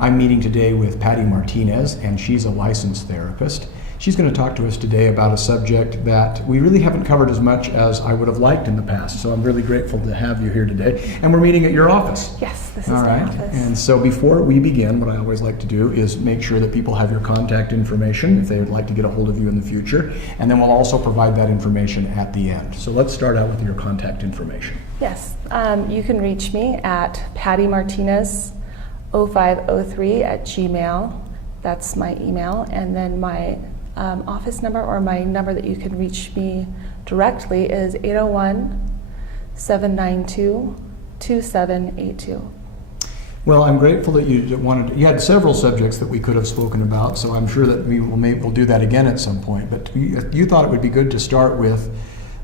I'm meeting today with Patty Martinez, and she's a licensed therapist. She's going to talk to us today about a subject that we really haven't covered as much as I would have liked in the past. So I'm really grateful to have you here today. And we're meeting at your office. Yes, this is my office. And so before we begin, what I always like to do is make sure that people have your contact information if they would like to get a hold of you in the future. And then we'll also provide that information at the end. So let's start out with your contact information. Yes, you can reach me at Patty Martinez 0503 at Gmail. That's my email. And then my office number, or my number that you can reach me directly, is 801-792-2782. Well, I'm grateful that you had several subjects that we could have spoken about, so I'm sure that we'll do that again at some point. But you thought it would be good to start with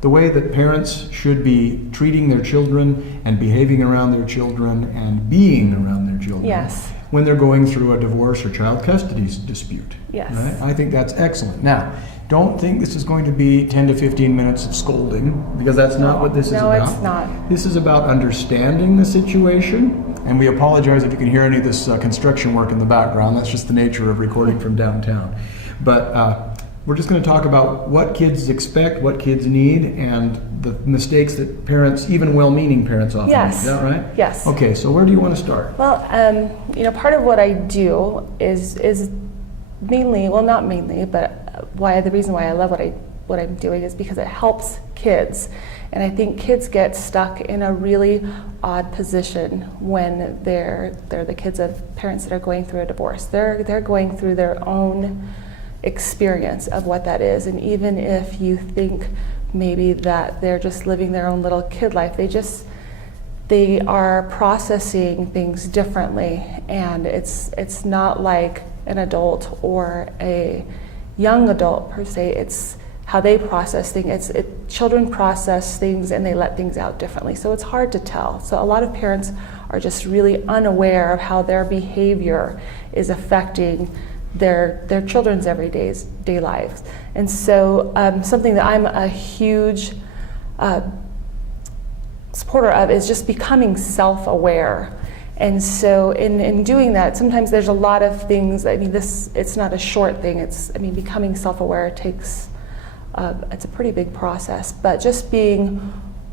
the way that parents should be treating their children and behaving around their children and being around their children. Yes. When they're going through a divorce or child custody dispute. Yes. Right? I think that's excellent. Now, don't think this is going to be 10 to 15 minutes of scolding, because that's not what this is about. No, it's not. This is about understanding the situation, and we apologize if you can hear any of this construction work in the background. That's just the nature of recording from downtown. But we're just going to talk about what kids expect, what kids need, and the mistakes that parents, even well-meaning parents, often make. Is that right? Yes. Okay, so where do you want to start? Well, part of what I do is mainly, well, not mainly, but the reason why I love what I'm doing is because it helps kids. And I think kids get stuck in a really odd position when they're the kids of parents that are going through a divorce. They're going through their own experience of what that is, and even if you think maybe that they're just living their own little kid life, they are processing things differently, and it's not like an adult or a young adult per se. It's how they process things. Children process things and they let things out differently, so it's hard to tell. So a lot of parents are just really unaware of how their behavior is affecting their children's day lives. And so something that I'm a huge supporter of is just becoming self-aware. And so in doing that, sometimes there's a lot of things. It's not a short thing. Becoming self-aware takes, it's a pretty big process, but just being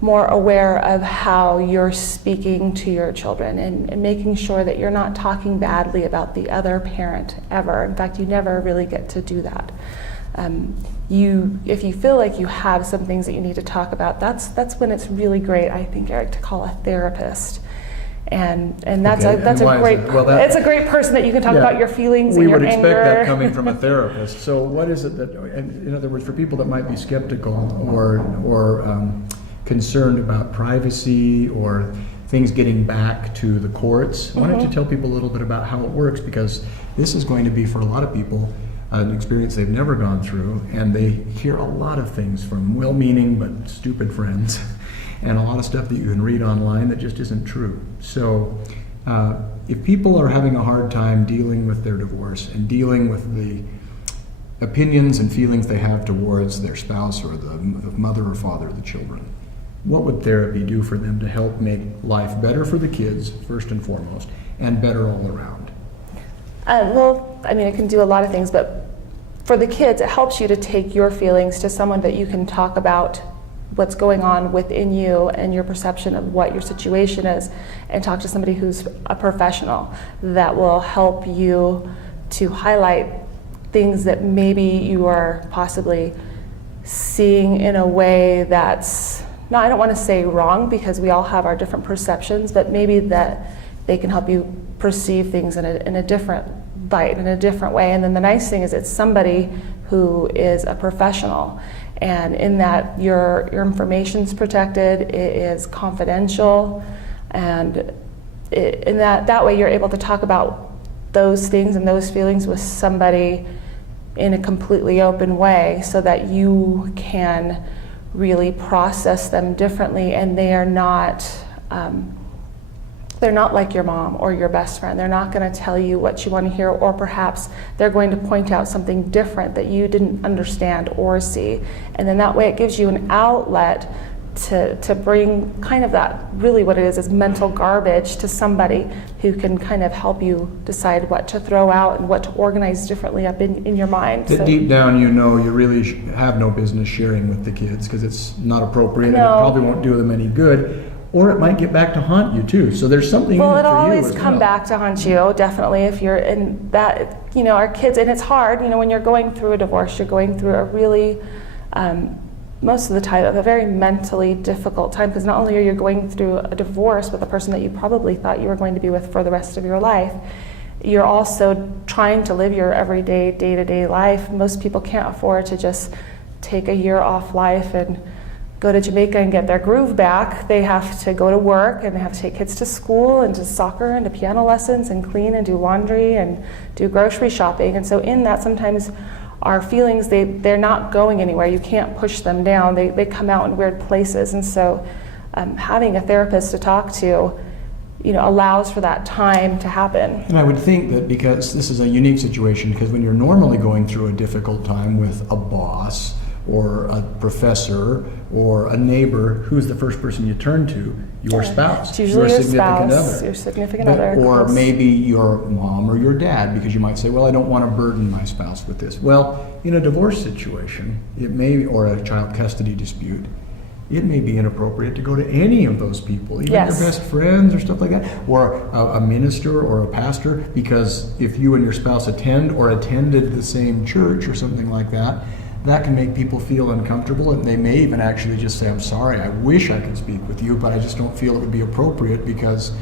more aware of how you're speaking to your children, and making sure that you're not talking badly about the other parent ever. In fact, you never really get to do that. If you feel like you have some things that you need to talk about, that's when it's really great, I think, Eric, to call a therapist. And that's okay. It's a great person that you can talk about your feelings and your anger. We would expect that coming from a therapist. So what is it that, in other words, for people that might be skeptical or concerned about privacy or things getting back to the courts, why don't you tell people a little bit about how it works, because this is going to be, for a lot of people, an experience they've never gone through, and they hear a lot of things from well-meaning but stupid friends, and a lot of stuff that you can read online that just isn't true. So if people are having a hard time dealing with their divorce and dealing with the opinions and feelings they have towards their spouse or the mother or father of the children, what would therapy do for them to help make life better for the kids, first and foremost, and better all around? It can do a lot of things, but for the kids, it helps you to take your feelings to someone that you can talk about what's going on within you and your perception of what your situation is, and talk to somebody who's a professional that will help you to highlight things that maybe you are possibly seeing in a way that's, no, I don't want to say wrong, because we all have our different perceptions, but maybe that they can help you perceive things in a different light, in a different way. And then the nice thing is it's somebody who is a professional, and in that your information's protected, it is confidential, and in that way you're able to talk about those things and those feelings with somebody in a completely open way, so that you can really process them differently, and they're not like your mom or your best friend. They're not going to tell you what you want to hear, or perhaps they're going to point out something different that you didn't understand or see. And then that way it gives you an outlet to bring kind of that, really what it is mental garbage to somebody who can kind of help you decide what to throw out and what to organize differently up in your mind. That deep down you know you really have no business sharing with the kids because it's not appropriate and it probably won't do them any good. Or it might get back to haunt you too. So there's something in it for you. Well, it'll always as come well. back to haunt you, definitely, if you're in that, our kids, and it's hard, when you're going through a divorce, you're going through a really, most of the time, a very mentally difficult time, because not only are you going through a divorce with a person that you probably thought you were going to be with for the rest of your life, you're also trying to live your everyday, day-to-day life. Most people can't afford to just take a year off life and go to Jamaica and get their groove back. They have to go to work and they have to take kids to school and to soccer and to piano lessons and clean and do laundry and do grocery shopping. And so in that, sometimes our feelings, they're not going anywhere. You can't push them down. They come out in weird places. And so having a therapist to talk to, allows for that time to happen. And I would think that because this is a unique situation, because when you're normally going through a difficult time with a boss or a professor or a neighbor, who's the first person you turn to? Your spouse. It's usually your significant spouse, other. your significant other. Or maybe your mom or your dad, because you might say, well, I don't want to burden my spouse with this. Well, in a divorce situation, it may, or a child custody dispute, it may be inappropriate to go to any of those people, even your best friends or stuff like that, or a minister or a pastor, because if you and your spouse attend or attended the same church or something like that, that can make people feel uncomfortable, and they may even actually just say, I'm sorry, I wish I could speak with you, but I just don't feel it would be appropriate because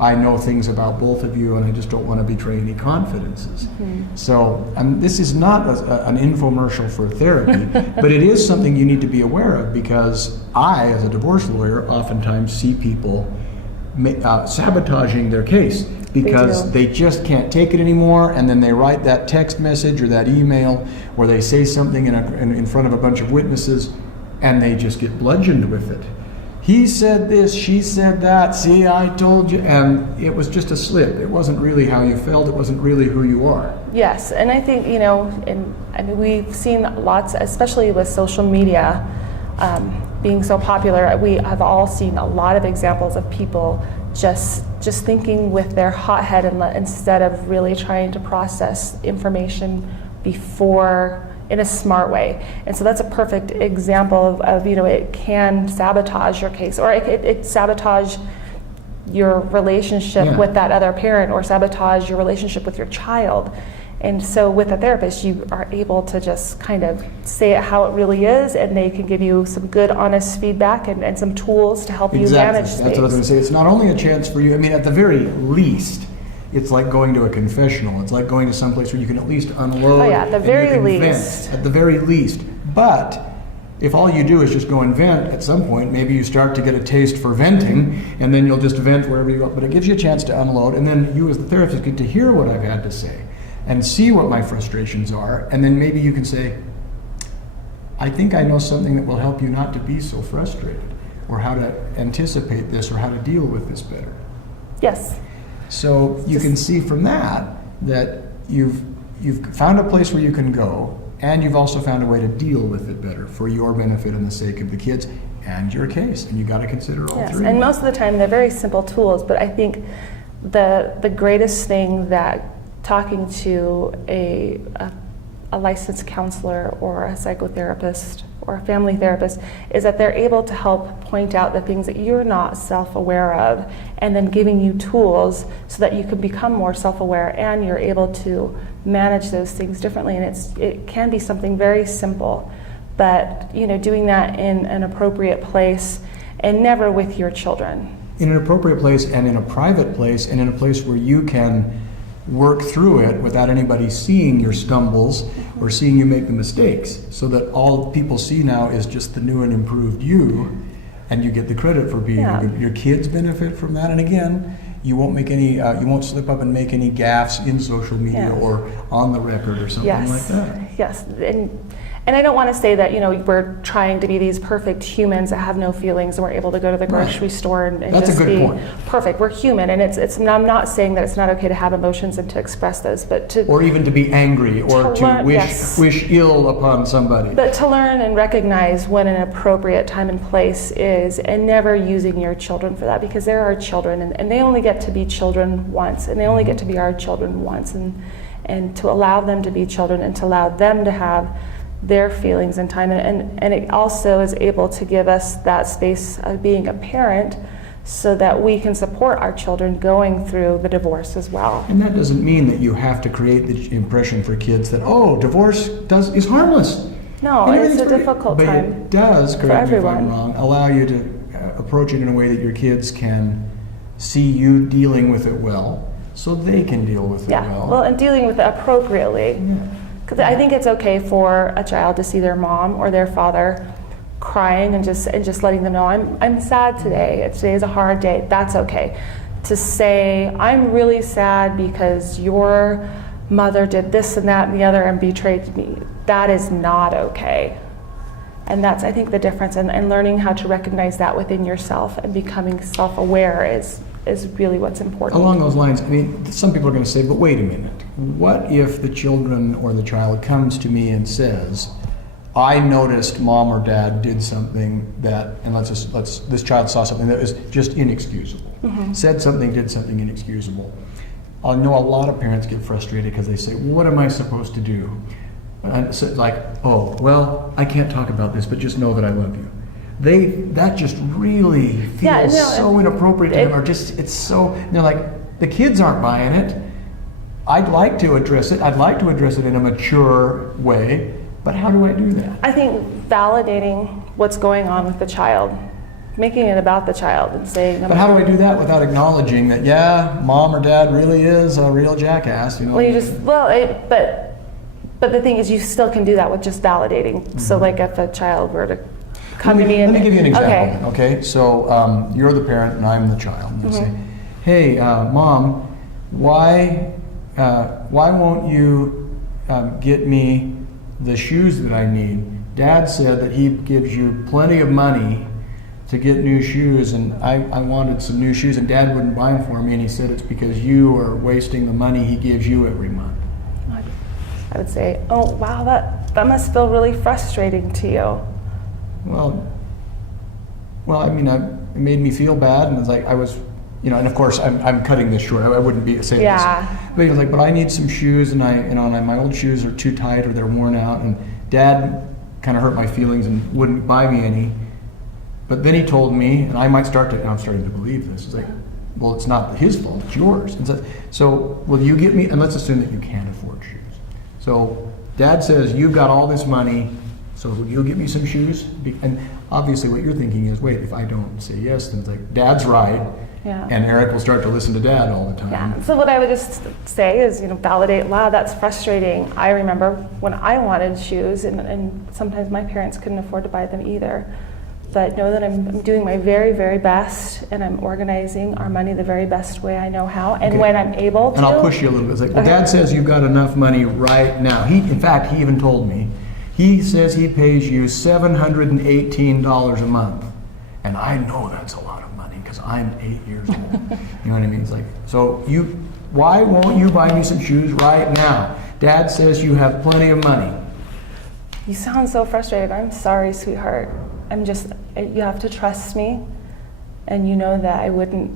I know things about both of you and I just don't want to betray any confidences. Mm-hmm. So this is not an infomercial for therapy, but it is something you need to be aware of, because I, as a divorce lawyer, oftentimes see people sabotaging their case because they just can't take it anymore, and then they write that text message or that email, or they say something in front of a bunch of witnesses, and they just get bludgeoned with it. He said this, she said that, see, I told you, and it was just a slip. It wasn't really how you felt, it wasn't really who you are. Yes, and I think, we've seen lots, especially with social media being so popular, we have all seen a lot of examples of people just thinking with their hot head instead of really trying to process information before in a smart way. And so that's a perfect example of it can sabotage your case, or it sabotage your relationship with that other parent, or sabotage your relationship with your child. And so with a therapist, you are able to just kind of say it how it really is, and they can give you some good, honest feedback and some tools to help you manage things. That's what I was going to say. It's not only a chance for you, at the very least, it's like going to a confessional. It's like going to some place where you can at least unload. Oh yeah, at the very least. At the very least. But if all you do is just go and vent, at some point, maybe you start to get a taste for venting, and then you'll just vent wherever you go. But it gives you a chance to unload, and then you as the therapist get to hear what I've had to say and see what my frustrations are, and then maybe you can say, I think I know something that will help you not to be so frustrated, or how to anticipate this, or how to deal with this better. Yes. So you can see from that you've found a place where you can go, and you've also found a way to deal with it better for your benefit and the sake of the kids and your case. And you got to consider all three. And most of the time they're very simple tools, but I think the greatest thing that talking to a licensed counselor or a psychotherapist or a family therapist is that they're able to help point out the things that you're not self-aware of, and then giving you tools so that you can become more self-aware and you're able to manage those things differently. And it can be something very simple, but doing that in an appropriate place and never with your children. In an appropriate place, and in a private place, and in a place where you can work through it without anybody seeing your stumbles or seeing you make the mistakes, so that all people see now is just the new and improved you, and you get the credit for being good. Your kids benefit from that, and again, you won't make any, you won't slip up and make any gaffes in social media or on the record or something like that. Yes, And I don't want to say that, we're trying to be these perfect humans that have no feelings and we're able to go to the grocery store and That's just a good be point. perfect. We're human, and I'm not saying that it's not okay to have emotions and to express those, but to Or even to be angry or to learn- wish yes. wish ill upon somebody. But to learn and recognize when an appropriate time and place is, and never using your children for that, because they're our children, and they only get to be children once, and they only get to be our children once, and to allow them to be children and to allow them to have their feelings and time, and it also is able to give us that space of being a parent so that we can support our children going through the divorce as well. And that doesn't mean that you have to create the impression for kids that, divorce is harmless. No, And it's a everything's great. difficult But time it does, for correct me if I'm everyone. wrong, allow you to approach it in a way that your kids can see you dealing with it well, so they can deal with it Yeah, well. well, and dealing with it appropriately. Because I think it's okay for a child to see their mom or their father crying and just letting them know, I'm sad today. Today is a hard day. That's okay. To say, I'm really sad because your mother did this and that and the other and betrayed me. That is not okay. And that's, I think, the difference. And learning how to recognize that within yourself and becoming self-aware is really what's important. Along those lines, I mean, some people are going to say, but wait a minute. What if the children or the child comes to me and says, I noticed mom or dad did something that, and this child saw something that was just inexcusable. Said something, did something inexcusable. I know a lot of parents get frustrated because they say, well, what am I supposed to do? And so it's like, I can't talk about this, but just know that I love you. That just really feels so inappropriate to them, or just, it's so, they're like, the kids aren't buying it. I'd like to address it. I'd like to address it in a mature way, but how do I do that? I think validating what's going on with the child, making it about the child and saying, But how do I do that without acknowledging that, mom or dad really is a real jackass, but the thing is, you still can do that with just validating. So like if a child were to come to me and... Let me give you an example, okay? So you're the parent and I'm the child. And you say, hey, mom, why won't you get me the shoes that I need? Dad said that he gives you plenty of money to get new shoes, and I wanted some new shoes, and Dad wouldn't buy them for me, and he said it's because you are wasting the money he gives you every month. I would say, oh, wow, that must feel really frustrating to you. Well, I mean, it made me feel bad, and it's like I was, and of course I'm cutting this short. I wouldn't be saying this. But he was like, but I need some shoes, and my old shoes are too tight or they're worn out, and Dad kind of hurt my feelings and wouldn't buy me any. But then he told me, and I'm starting to believe this. It's like, well, it's not his fault, it's yours. And so will you get me, and let's assume that you can't afford shoes. So Dad says, you've got all this money, so will you get me some shoes? And obviously what you're thinking is, wait, if I don't say yes, then it's like, Dad's right, and Eric will start to listen to Dad all the time. Yeah. So what I would just say is, validate, wow, that's frustrating. I remember when I wanted shoes, and sometimes my parents couldn't afford to buy them either. But know that I'm doing my very, very best, and I'm organizing our money the very best way I know how. And when I'm able to... And I'll push you a little bit. It's like, well, Dad says you've got enough money right now. In fact, he even told me, he says he pays you $718 a month. And I know that's a lot of money because I'm 8 years old. You know what I mean? It's like, so why won't you buy me some shoes right now? Dad says you have plenty of money. You sound so frustrated. I'm sorry, sweetheart. You have to trust me, and you know that I wouldn't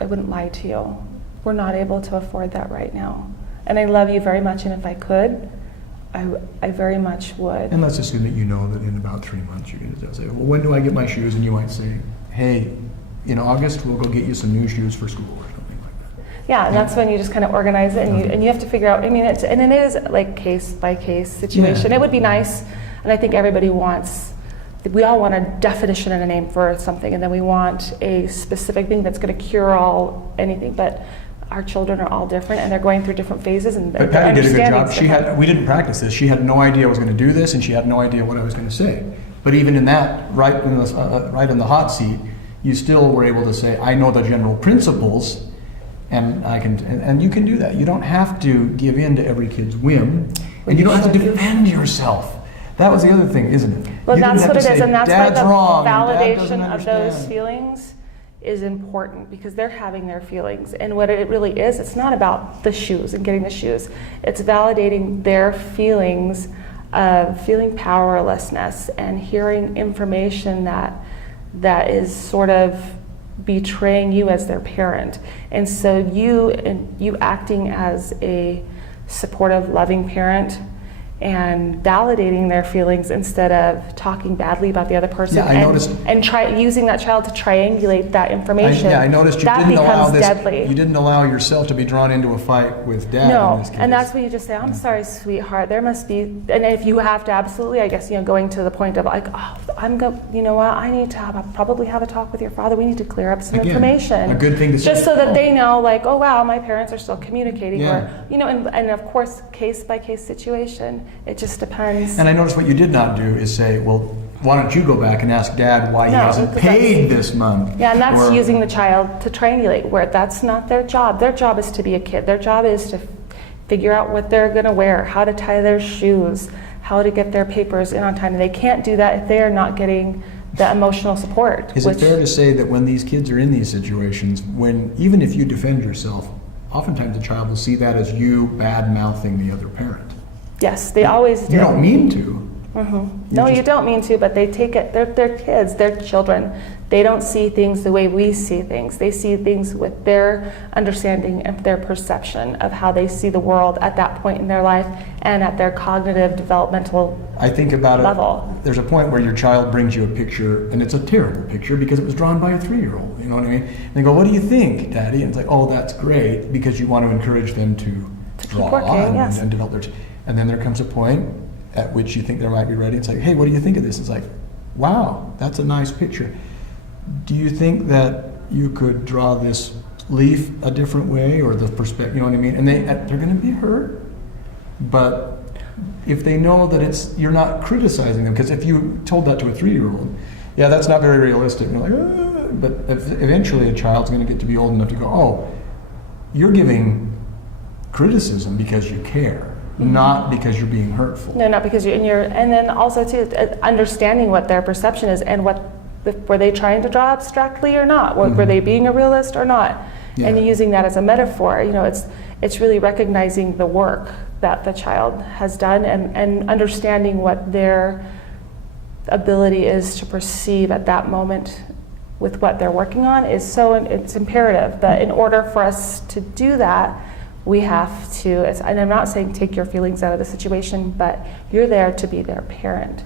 lie to you. We're not able to afford that right now. And I love you very much, and if I could, I very much would. And let's assume that you know that in about 3 months you're going to say, well, when do I get my shoes? And you might say, hey, in August we'll go get you some new shoes for school or something like that. Yeah, and that's when you just kind of organize it, and you have to figure out, it is like case by case situation. It would be nice. And I think we all want a definition and a name for something, and then we want a specific thing that's going to cure anything. But our children are all different, and they're going through different phases. But Patty did a good job. We didn't practice this. She had no idea I was going to do this, and she had no idea what I was going to say. But even in that, right in the hot seat, you still were able to say, I know the general principles, and you can do that. You don't have to give in to every kid's whim. And you don't have to defend yourself. That was the other thing, isn't it? Well, You didn't that's have what to it is, say, and that's why "Dad's the wrong, and Dad doesn't validation of those understand." feelings is important, because they're having their feelings. And what it really is, it's not about the shoes and getting the shoes. It's validating their feelings of feeling powerlessness and hearing information that is sort of betraying you as their parent. And so you acting as a supportive, loving parent and validating their feelings instead of talking badly about the other person, Yeah, I noticed. and using that child to triangulate that information. I noticed you that didn't allow becomes this. deadly. You didn't allow yourself to be drawn into a fight with Dad. No, in this case. and that's when you just say, "I'm sorry, sweetheart. There must be," and if you have to, absolutely, I guess, going to the point of like, "Oh, you know what? I need to probably have a talk with your father. We need to clear up some Again, information." a good thing to say. Just so that they know, like, "Oh wow, my parents are still communicating," Yeah. or and of course, case by case situation. It just depends. And I noticed what you did not do is say, "Well, why don't you go back and ask Dad why he No, hasn't because that's- paid this month?" Yeah, and that's Or- using the child to triangulate, where that's not their job. Their job is to be a kid. Their job is to figure out what they're going to wear, how to tie their shoes, how to get their papers in on time. And they can't do that if they are not getting the emotional support. Is it fair to say that when these kids are in these situations, even if you defend yourself, oftentimes the child will see that as you bad-mouthing the other parent? Yes, they always do. You don't mean to. No, you just- don't mean to, but they take it. They're kids. They're children. They don't see things the way we see things. They see things with their understanding and their perception of how they see the world at that point in their life and at their cognitive developmental I think about level. it. There's a point where your child brings you a picture, and it's a terrible picture because it was drawn by a 3-year-old. You know what I mean? And they go, "What do you think, Daddy?" And it's like, "Oh, that's great," because you want to encourage them to keep draw working, and, yes. and develop their. And then there comes a point at which you think they might be ready. It's like, "Hey, what do you think of this?" It's like, "Wow, that's a nice picture. Do you think that you could draw this leaf a different way, or the perspective?" You know what I mean? And they're going to be hurt, but if they know that you're not criticizing them, because if you told that to a 3-year-old, yeah, that's not very realistic. And you're like, but eventually a child's going to get to be old enough to go, "Oh, you're giving criticism because you care, not because you're being hurtful." No, not because and then also too, understanding what their perception is and were they trying to draw abstractly or not? Were they being a realist or not? Yeah. And using that as a metaphor, it's really recognizing the work that the child has done and understanding what their ability is to perceive at that moment with what they're working on it's imperative that in order for us to do that, we have to, and I'm not saying take your feelings out of the situation, but you're there to be their parent,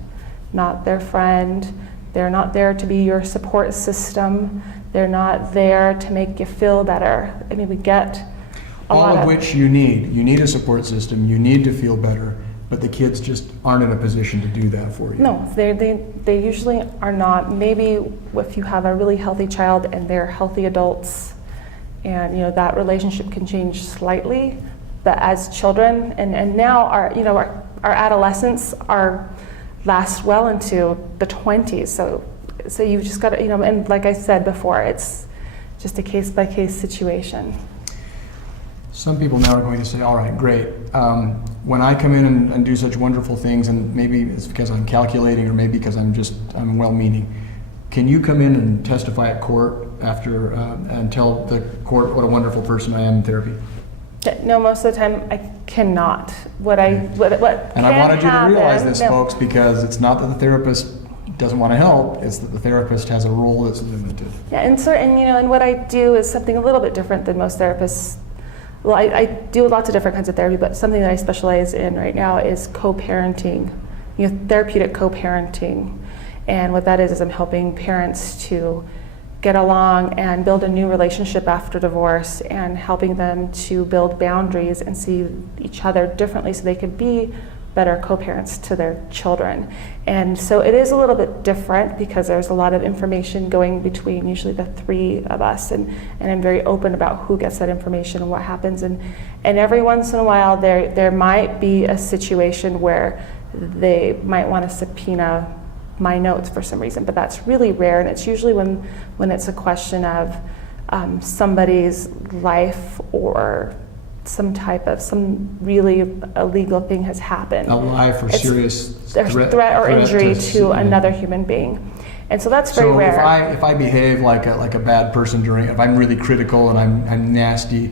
not their friend. They're not there to be your support system. They're not there to make you feel better. I mean, we get a lot All of which you need. You need a support system. You need to feel better, but the kids just aren't in a position to do that for you. No, they usually are not. Maybe if you have a really healthy child and they're healthy adults, and that relationship can change slightly. But as children, and now our adolescents last well into the 20s. So you've just got to, and like I said before, it's just a case by case situation. Some people now are going to say, "All right, great. When I come in and do such wonderful things, and maybe it's because I'm calculating, or maybe because I'm well-meaning, can you come in and testify at court after and tell the court what a wonderful person I am in therapy?" No, most of the time I cannot. What And I wanted you to realize this, folks, because it's not that the therapist doesn't want to help; it's that the therapist has a role that's limited. Yeah, and what I do is something a little bit different than most therapists. Well, I do lots of different kinds of therapy, but something that I specialize in right now is co-parenting, therapeutic co-parenting. And what that is I'm helping parents to get along and build a new relationship after divorce, and helping them to build boundaries and see each other differently so they can be better co-parents to their children. And so it is a little bit different because there's a lot of information going between usually the 3 of us, and I'm very open about who gets that information and what happens. And every once in a while there might be a situation where they might want to subpoena my notes for some reason, but that's really rare, and it's usually when it's a question of somebody's life or some really illegal thing has happened. A life or It's- serious There's threat or injury to yeah. another human being. And so that's very So rare. if I behave like a bad person if I'm really critical and I'm nasty,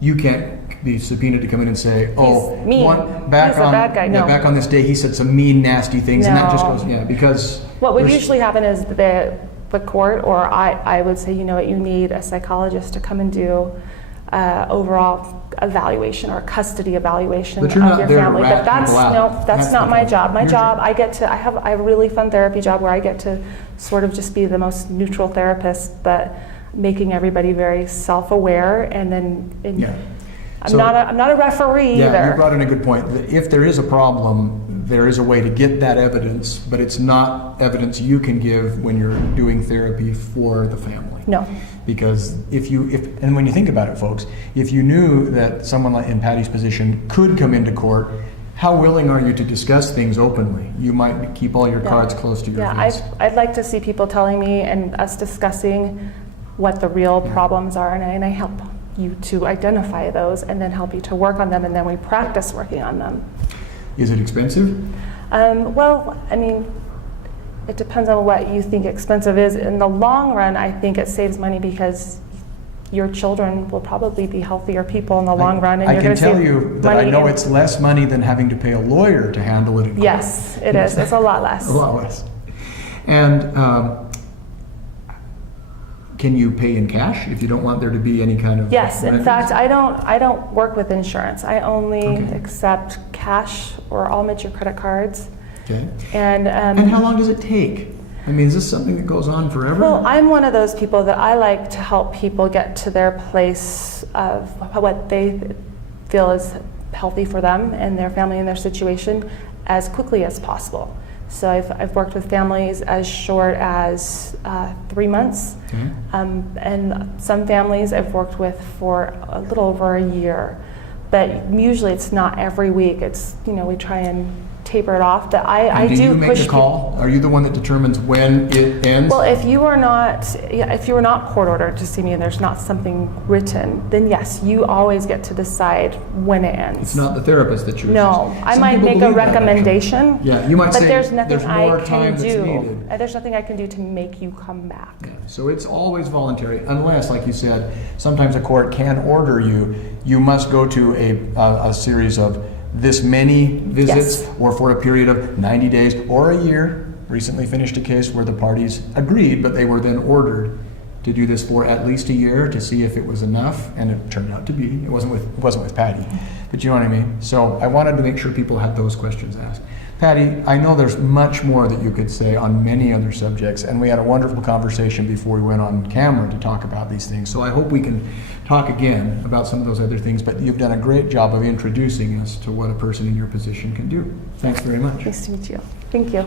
you can't be subpoenaed to come in and say, oh, He's mean. back He's a on bad guy. No. back on this day he said some mean, nasty things, and that just No. goes because What would there's- usually happen is the court, or I would say, you know what, you need a psychologist to come and do overall evaluation or custody evaluation But you're of not your there to family. rat But that's people out. no, that's That's not the my point. job. My Your job, job. I have a really fun therapy job where I get to sort of just be the most neutral therapist, but making everybody very self-aware, and then Yeah. I'm So- not a referee Yeah, either. you brought in a good point. If there is a problem, there is a way to get that evidence, but it's not evidence you can give when you're doing therapy for the family. No. Because and when you think about it, folks, if you knew that someone like in Patty's position could come into court, how willing are you to discuss things openly? You might keep all your cards close to your Yeah, vest. I'd like to see people telling me and us discussing what the real problems are, and I help you to identify those and then help you to work on them, and then we practice working on them. Is it expensive? Well, I mean, it depends on what you think expensive is. In the long run, I think it saves money because your children will probably be healthier people in the long run, and I you're can going to tell save you that I money know in- it's less money than having to pay a lawyer to handle it in court. Yes, it is. It's a lot less. A lot less. And can you pay in cash if you don't want there to be any kind of? Yes, in remedies? fact, I don't work with insurance. I only Okay. accept cash, or I'll make your credit cards. Okay. And And how long does it take? I mean, is this something that goes on forever? well, I'm one of those people that I like to help people get to their place of what they feel is healthy for them and their family and their situation as quickly as possible. So I've worked with families as short as 3 months, Okay. and some families I've worked with for a little over a year. But usually it's not every week. It's, we try and taper it off. But I And do do you make push the call? Are you the one that determines when it ends? Well, if you are not court ordered to see me and there's not something written, then yes, you always get to decide when it ends. It's not the therapist that chooses. No, I Some might people make a believe that, actually. recommendation. Yeah, you might but say there's nothing there's more I time can that's do. needed. There's nothing I can do to make you come back. Yeah, so it's always voluntary, unless, like you said, sometimes a court can order you must go to a series of this many visits, Yes. or for a period of 90 days or a year. Recently finished a case where the parties agreed, but they were then ordered to do this for at least a year to see if it was enough, and it turned out to be. It wasn't with Patty, but you know what I mean? So I wanted to make sure people had those questions asked. Patty, I know there's much more that you could say on many other subjects, and we had a wonderful conversation before we went on camera to talk about these things. So I hope we can talk again about some of those other things, but you've done a great job of introducing us to what a person in your position can do. Thanks very much. Nice to meet you. Thank you.